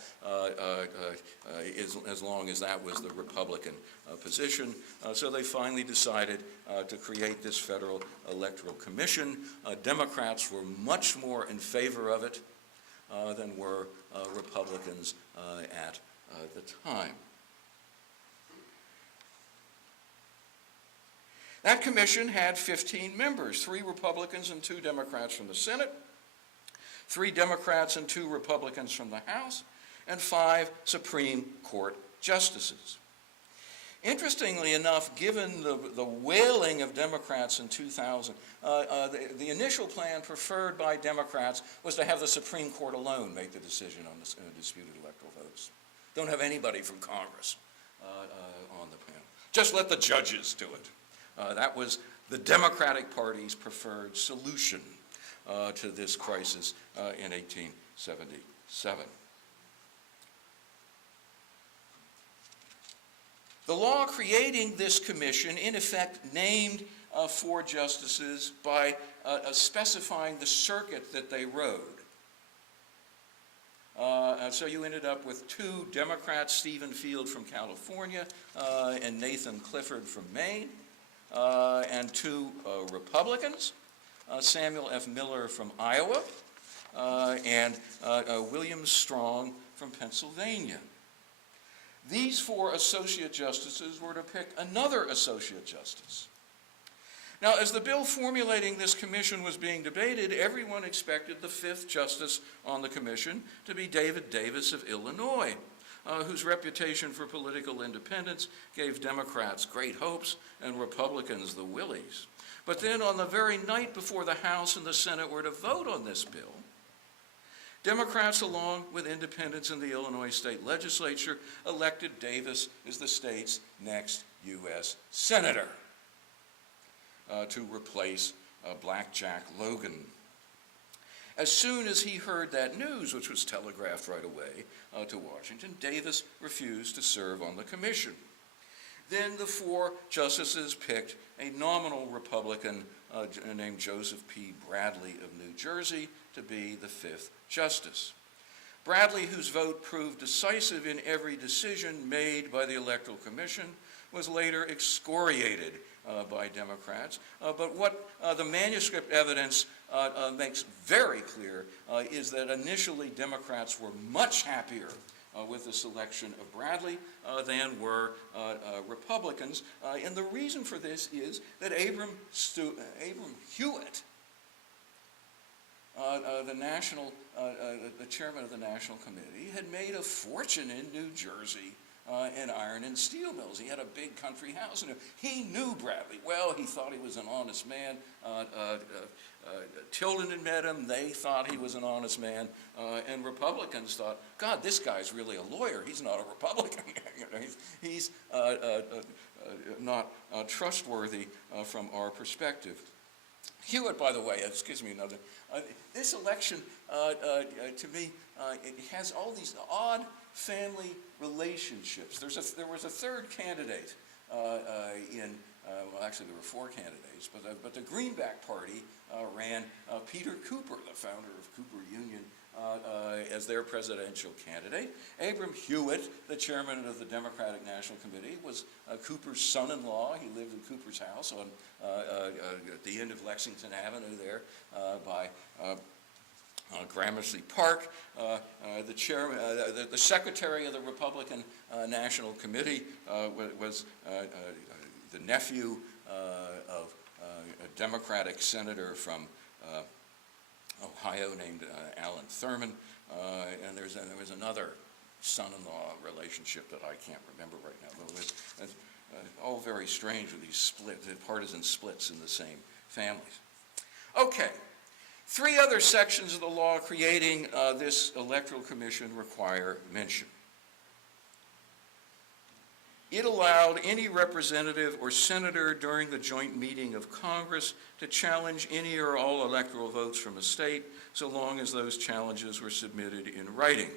as long as that was the Republican position. So they finally decided to create this Federal Electoral Commission. Democrats were much more in favor of it than were Republicans at the time. That commission had 15 members, 3 Republicans and 2 Democrats from the Senate, 3 Democrats and 2 Republicans from the House, and 5 Supreme Court justices. Interestingly enough, given the wailing of Democrats in 2000, the initial plan preferred by Democrats was to have the Supreme Court alone make the decision on disputed electoral votes. Don't have anybody from Congress on the panel. Just let the judges do it. That was the Democratic Party's preferred solution to this crisis in 1877. The law creating this commission, in effect, named 4 justices by specifying the circuit that they rode. So you ended up with 2 Democrats, Stephen Field from California and Nathan Clifford from Maine, and 2 Republicans, Samuel F. Miller from Iowa, and William Strong from Pennsylvania. These 4 associate justices were to pick another associate justice. Now, as the bill formulating this commission was being debated, everyone expected the 5th justice on the commission to be David Davis of Illinois, whose reputation for political independence gave Democrats great hopes and Republicans the willies. But then on the very night before the House and the Senate were to vote on this bill, Democrats, along with independents in the Illinois state legislature, elected Davis as the state's next U.S. Senator to replace Black Jack Logan. As soon as he heard that news, which was telegraphed right away to Washington, Davis refused to serve on the commission. Then the 4 justices picked a nominal Republican named Joseph P. Bradley of New Jersey to be the 5th justice. Bradley, whose vote proved decisive in every decision made by the Electoral Commission, was later excoriated by Democrats. But what the manuscript evidence makes very clear is that initially Democrats were much happier with the selection of Bradley than were Republicans. And the reason for this is that Abram Hewitt, the chairman of the National Committee, had made a fortune in New Jersey in iron and steel mills. He had a big country house. And he knew Bradley well. He thought he was an honest man. Tilden had met him. They thought he was an honest man. And Republicans thought, God, this guy's really a lawyer. He's not a Republican. He's not trustworthy from our perspective. Hewitt, by the way, excuse me, another. This election, to me, it has all these odd family relationships. There was a 3rd candidate actually there were 4 candidates, but the Greenback Party ran Peter Cooper, the founder of Cooper Union, as their presidential candidate. Abram Hewitt, the chairman of the Democratic National Committee, was Cooper's son-in-law. He lived in Cooper's house at the end of Lexington Avenue there by Gramercy Park. The chairman, the secretary of the Republican National Committee was the nephew of a Democratic senator from Ohio named Alan Thurman, and there was another son-in-law relationship that I can't remember right now, but it was all very strange with these partisan splits in the same families. Okay, 3 other sections of the law creating this electoral commission require mention. It allowed any representative or senator during the joint meeting of Congress to challenge any or all electoral votes from a state, so long as those challenges were submitted in writing.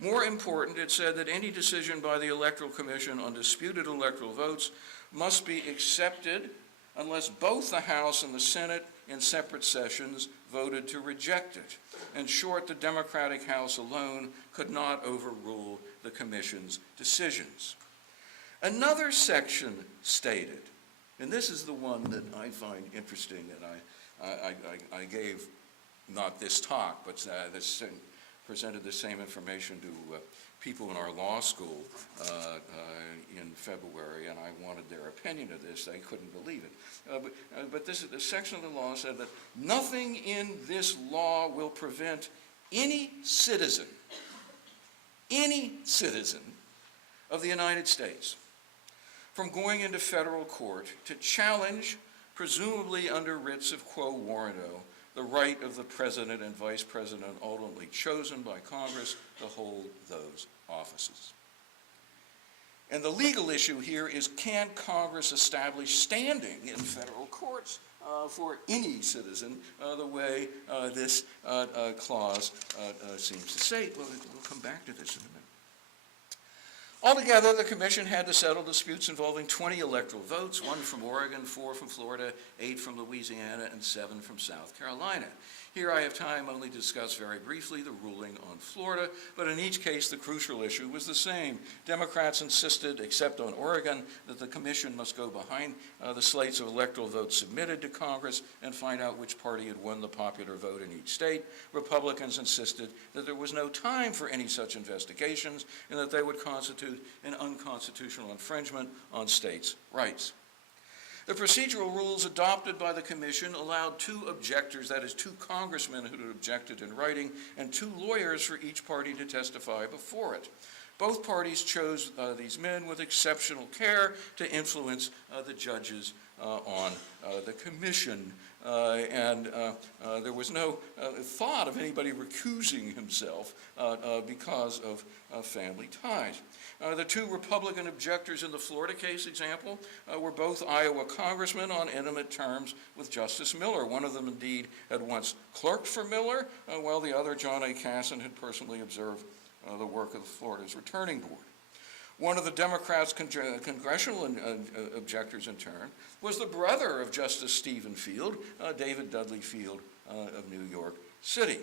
More important, it said that any decision by the Electoral Commission on disputed electoral votes must be accepted unless both the House and the Senate in separate sessions voted to reject it. In short, the Democratic House alone could not overrule the Commission's decisions. Another section stated, and this is the one that I find interesting, and I gave not this talk, but presented the same information to people in our law school in February, and I wanted their opinion of this. They couldn't believe it. But this section of the law said that nothing in this law will prevent any citizen of the United States from going into federal court to challenge, presumably under writs of quo warranto, the right of the President and Vice President ultimately chosen by Congress to hold those offices. And the legal issue here is, can Congress establish standing in federal courts for any citizen the way this clause seems to say? We'll come back to this in a minute. Altogether, the Commission had to settle disputes involving 20 electoral votes, 1 from Oregon, 4 from Florida, 8 from Louisiana, and 7 from South Carolina. Here I have time only to discuss very briefly the ruling on Florida, but in each case the crucial issue was the same. Democrats insisted, except on Oregon, that the Commission must go behind the slates of electoral votes submitted to Congress and find out which party had won the popular vote in each state. Republicans insisted that there was no time for any such investigations and that they would constitute an unconstitutional infringement on states' rights. The procedural rules adopted by the Commission allowed 2 objectors, that is 2 congressmen who had objected in writing, and 2 lawyers for each party to testify before it. Both parties chose these men with exceptional care to influence the judges on the Commission. There was no thought of anybody recusing himself because of family ties. The 2 Republican objectors in the Florida case example were both Iowa congressmen on intimate terms with Justice Miller. One of them, indeed, had once clerked for Miller, while the other, John A. Casson, had personally observed the work of Florida's returning board. One of the Democrats' congressional objectors, in turn, was the brother of Justice Stephen Field, David Dudley Field of New York City.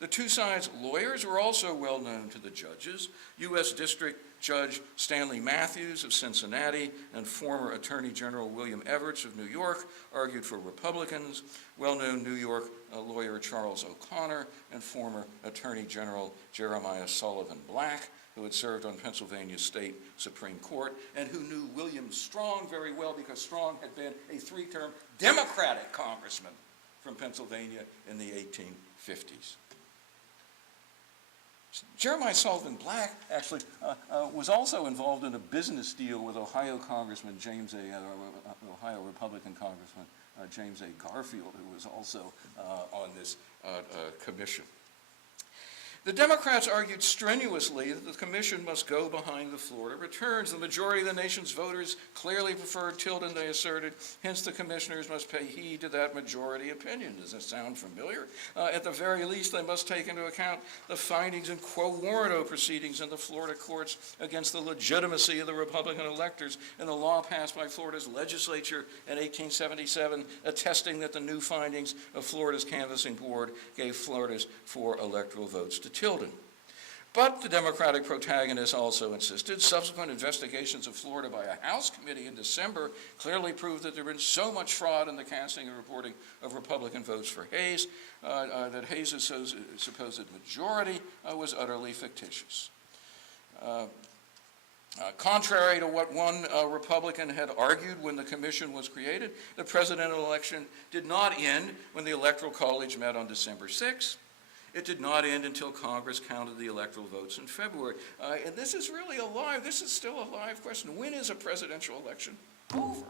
The 2 sides' lawyers were also well known to the judges. U.S. District Judge Stanley Matthews of Cincinnati and former Attorney General William Evarts of New York argued for Republicans. Well-known New York lawyer Charles O'Connor and former Attorney General Jeremiah Sullivan Black, who had served on Pennsylvania State Supreme Court and who knew William Strong very well because Strong had been a 3-term Democratic congressman from Pennsylvania in the 1850s. Jeremiah Sullivan Black actually was also involved in a business deal with Ohio Congressman Ohio Republican Congressman James A. Garfield, who was also on this commission. The Democrats argued strenuously that the Commission must go behind the Florida returns. The majority of the nation's voters clearly preferred Tilden, they asserted. Hence, the commissioners must pay heed to that majority opinion. Does that sound familiar? At the very least, they must take into account the findings in quo warranto proceedings in the Florida courts against the legitimacy of the Republican electors and the law passed by Florida's legislature in 1877, attesting that the new findings of Florida's canvassing board gave Florida's 4 electoral votes to Tilden. But the Democratic protagonists also insisted subsequent investigations of Florida by a House committee in December clearly proved that there had been so much fraud in the casting and reporting of Republican votes for Hayes that Hayes' supposed majority was utterly fictitious. Contrary to what one Republican had argued when the Commission was created, the presidential election did not end when the Electoral College met on December 6th. It did not end until Congress counted the electoral votes in February. And this is really this is still a live question. When is a presidential election over?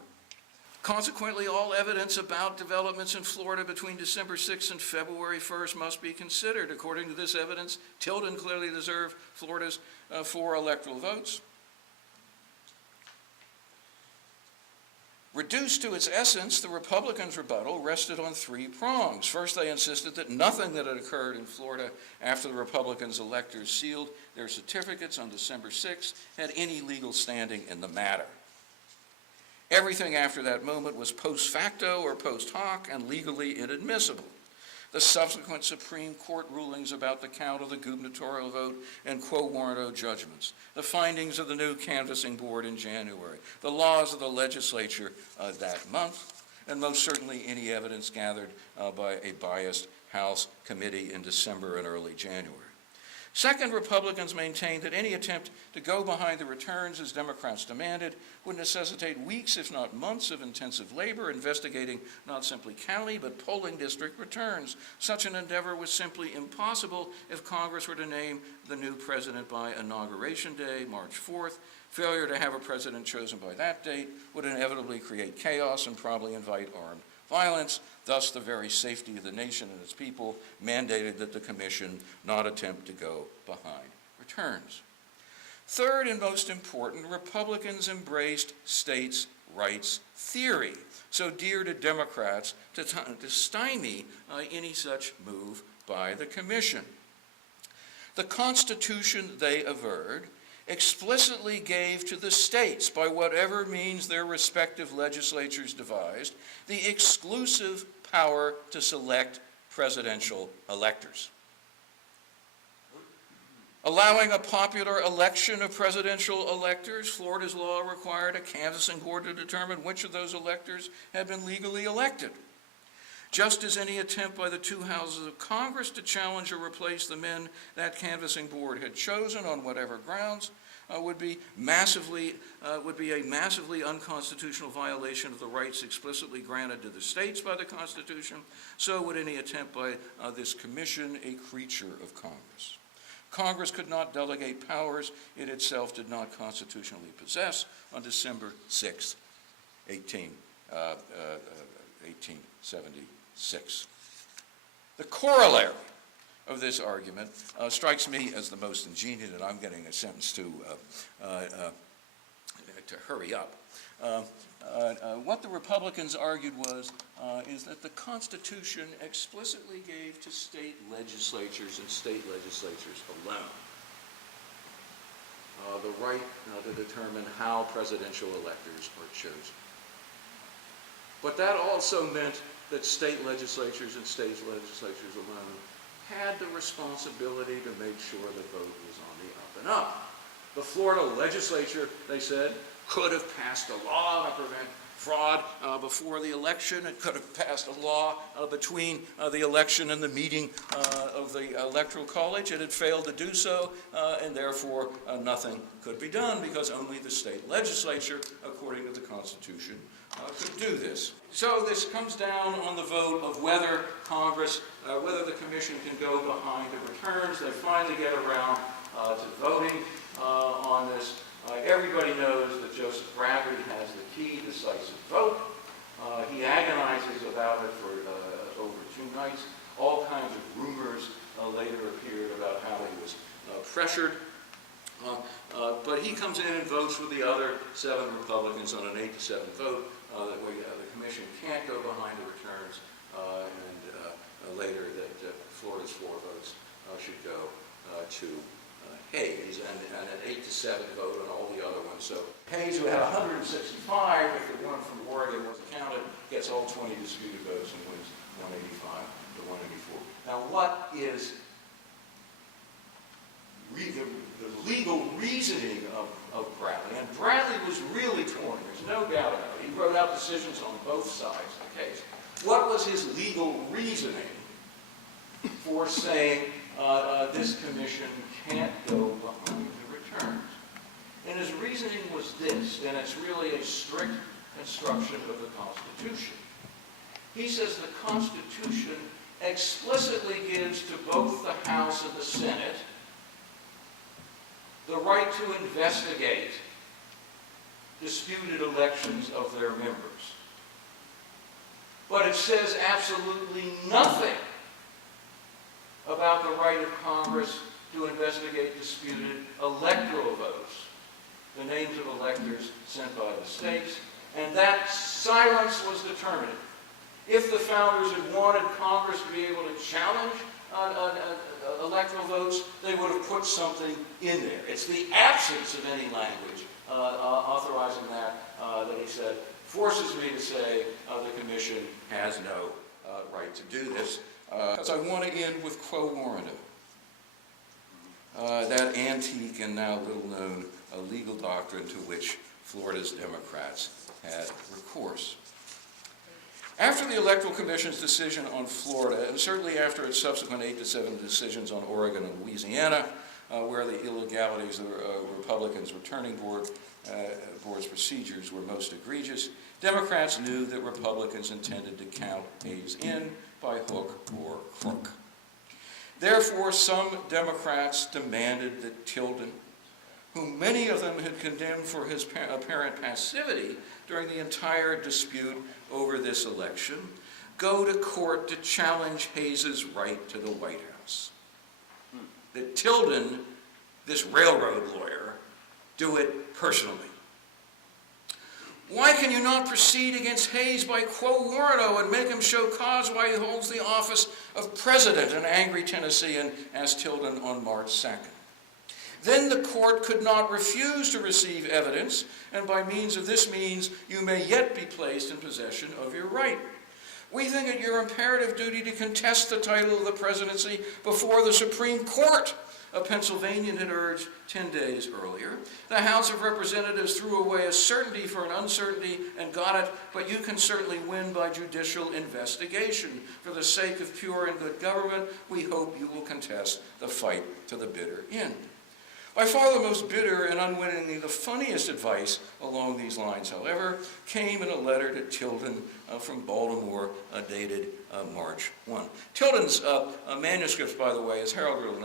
Consequently, all evidence about developments in Florida between December 6th and February 1st must be considered. According to this evidence, Tilden clearly deserved Florida's 4 electoral votes. Reduced to its essence, the Republicans' rebuttal rested on 3 prongs. First, they insisted that nothing that had occurred in Florida after the Republicans' electors sealed their certificates on December 6th had any legal standing in the matter. Everything after that moment was post facto or post hoc and legally inadmissible. The subsequent Supreme Court rulings about the count of the gubernatorial vote and quo warranto judgments, the findings of the new canvassing board in January, the laws of the legislature that month, and most certainly any evidence gathered by a biased House committee in December and early January. Second, Republicans maintained that any attempt to go behind the returns as Democrats demanded would necessitate weeks, if not months, of intensive labor investigating not simply county but polling district returns. Such an endeavor was simply impossible if Congress were to name the new president by Inauguration Day, March 4th. Failure to have a president chosen by that date would inevitably create chaos and probably invite armed violence. Thus, the very safety of the nation and its people mandated that the commission not attempt to go behind returns. Third, and most important, Republicans embraced states' rights theory, so dear to Democrats, to stymie any such move by the commission. The Constitution, they averred, explicitly gave to the states, by whatever means their respective legislatures devised, the exclusive power to select presidential electors. Allowing a popular election of presidential electors, Florida's law required a canvassing board to determine which of those electors had been legally elected. Just as any attempt by the two houses of Congress to challenge or replace the men that canvassing board had chosen on whatever grounds would be a massively unconstitutional violation of the rights explicitly granted to the states by the Constitution. So would any attempt by this commission, a creature of Congress. Congress could not delegate powers it itself did not constitutionally possess on December 6, 1876. The corollary of this argument strikes me as the most ingenious, and I'm getting a sentence to hurry up. What the Republicans argued is that the Constitution explicitly gave to state legislatures and state legislatures alone the right to determine how presidential electors are chosen. But that also meant that state legislatures and state legislatures alone had the responsibility to make sure the vote was on the up and up. The Florida legislature, they said, could have passed a law to prevent fraud before the election. It could have passed a law between the election and the meeting of the Electoral College. It had failed to do so, and therefore nothing could be done because only the state legislature, according to the Constitution, could do this. So this comes down on the vote of whether Congress, whether the Commission can go behind the returns. They finally get around to voting on this. Everybody knows that Joseph Bradley has the key decisive vote. He agonizes about it for over 2 nights. All kinds of rumors later appeared about how he was pressured. But he comes in and votes with the other 7 Republicans on an 8-7 vote that the Commission can't go behind the returns, and later that Florida's 4 votes should go to Hayes, and an 8-7 vote on all the other ones. So Hayes, who had 165, if the one from Oregon wasn't counted, gets all 20 disputed votes and wins 185 to 184. Now, what is the legal reasoning of Bradley? And Bradley was really torn, there's no doubt about it. He wrote out decisions on both sides of the case. What was his legal reasoning for saying this commission can't go behind the returns? And his reasoning was this, and it's really a strict construction of the Constitution. He says the Constitution explicitly gives to both the House and the Senate the right to investigate disputed elections of their members. But it says absolutely nothing about the right of Congress to investigate disputed electoral votes, the names of electors sent by the states, and that silence was determinative. If the founders had wanted Congress to be able to challenge electoral votes, they would have put something in there. It's the absence of any language authorizing that he said forces me to say the Commission has no right to do this, because I want to end with Quo Warranto, that antique and now little-known legal doctrine to which Florida's Democrats had recourse. After the Electoral Commission's decision on Florida, and certainly after its subsequent 8-7 decisions on Oregon and Louisiana, where the illegalities of the Republicans' returning board's procedures were most egregious, Democrats knew that Republicans intended to count Hayes in by hook or crook. Therefore, some Democrats demanded that Tilden, whom many of them had condemned for his apparent passivity during the entire dispute over this election, go to court to challenge Hayes's right to the White House. That Tilden, this railroad lawyer, do it personally. Why can you not proceed against Hayes by Quo Warranto and make him show cause why he holds the office of president, an angry Tennessean asked Tilden on March 2nd. Then the court could not refuse to receive evidence, and by means of this means you may yet be placed in possession of your right. We think it your imperative duty to contest the title of the presidency before the Supreme Court, a Pennsylvanian had urged 10 days earlier. The House of Representatives threw away a certainty for an uncertainty and got it, but you can certainly win by judicial investigation. For the sake of pure and good government, we hope you will contest the fight to the bitter end. By far the most bitter and unwittingly the funniest advice along these lines, however, came in a letter to Tilden from Baltimore dated March 1. Tilden's manuscripts, by the way, as Harold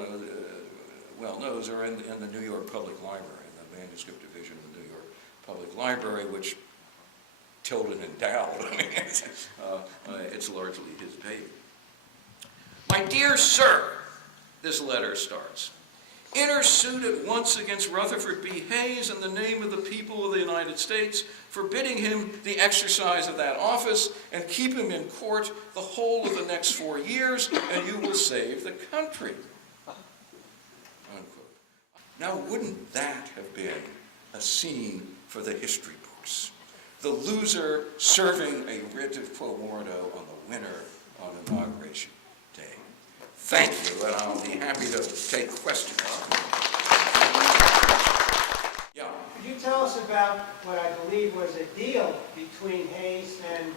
well knows, are in the New York Public Library, in the manuscript division of the New York Public Library, which Tilden endowed. I mean, it's largely his baby. My dear sir, this letter starts. Intersuit at once against Rutherford B. Hayes in the name of the people of the United States, forbidding him the exercise of that office, and keep him in court the whole of the next 4 years, and you will save the country. Unquote. Now, wouldn't that have been a scene for the history books? The loser serving a writ of Quo Warranto on the winner on Inauguration Day. Thank you, and I'll be happy to take questions. Yeah. Could you tell us about what I believe was a deal between Hayes and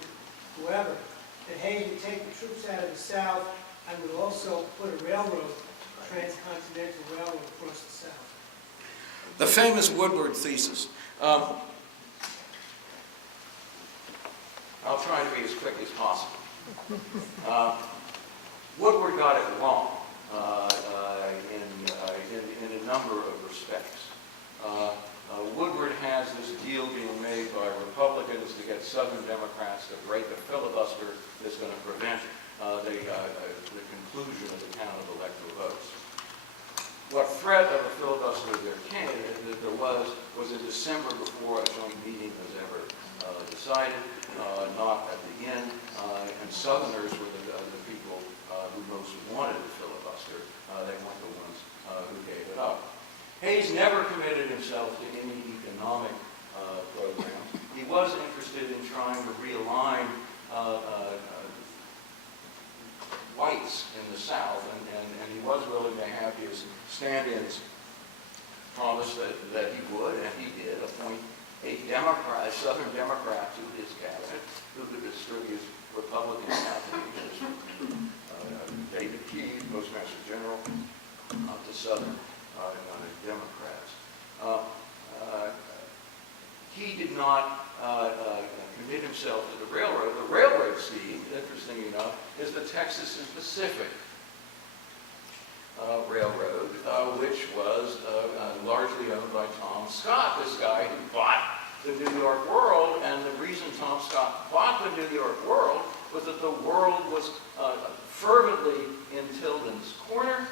whoever, that Hayes would take the troops out of the South and would also put a railroad, a transcontinental railroad across the South? The famous Woodward thesis. I'll try to be as quick as possible. Woodward got it wrong in a number of respects. Woodward has this deal being made by Republicans to get Southern Democrats to break a filibuster that's going to prevent the conclusion of the count of electoral votes. What threat of a filibuster there came, that there was in December before a joint meeting was ever decided, not at the end, and Southerners were the people who most wanted the filibuster. They weren't the ones who gave it up. Hayes never committed himself to any economic program. He was interested in trying to realign whites in the South, and he was willing to have his stand-ins promise that he would, and he did, appoint a Democrat, a Southern Democrat to his cabinet who could distribute Republican nominations. David Key, Postmaster General, to Southern Democrats. He did not commit himself to the railroad. The railroad scheme, interestingly enough, is the Texas and Pacific Railroad, which was largely owned by Tom Scott, this guy who bought the New York World. And the reason Tom Scott bought the New York World was that the World was fervently in Tilden's corner.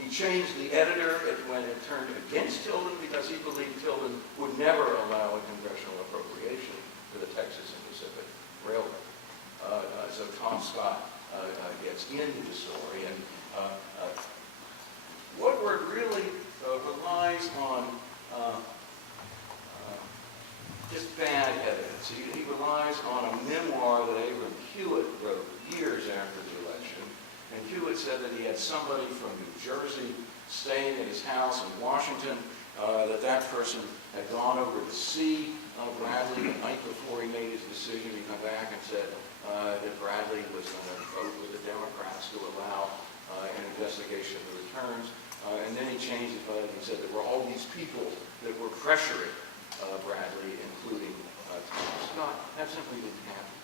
He changed the editor when it turned against Tilden because he believed Tilden would never allow a congressional appropriation for the Texas and Pacific Railroad. So Tom Scott gets into the story, and Woodward really relies on just bad evidence. He relies on a memoir that Abram Hewitt wrote years after the election. And Hewitt said that he had somebody from New Jersey staying at his house in Washington, that person had gone over to see Bradley the night before he made his decision. He came back and said that Bradley was going to vote with the Democrats to allow an investigation of the returns. And then he changed it, but he said there were all these people that were pressuring Bradley, including Tom Scott. That simply didn't happen.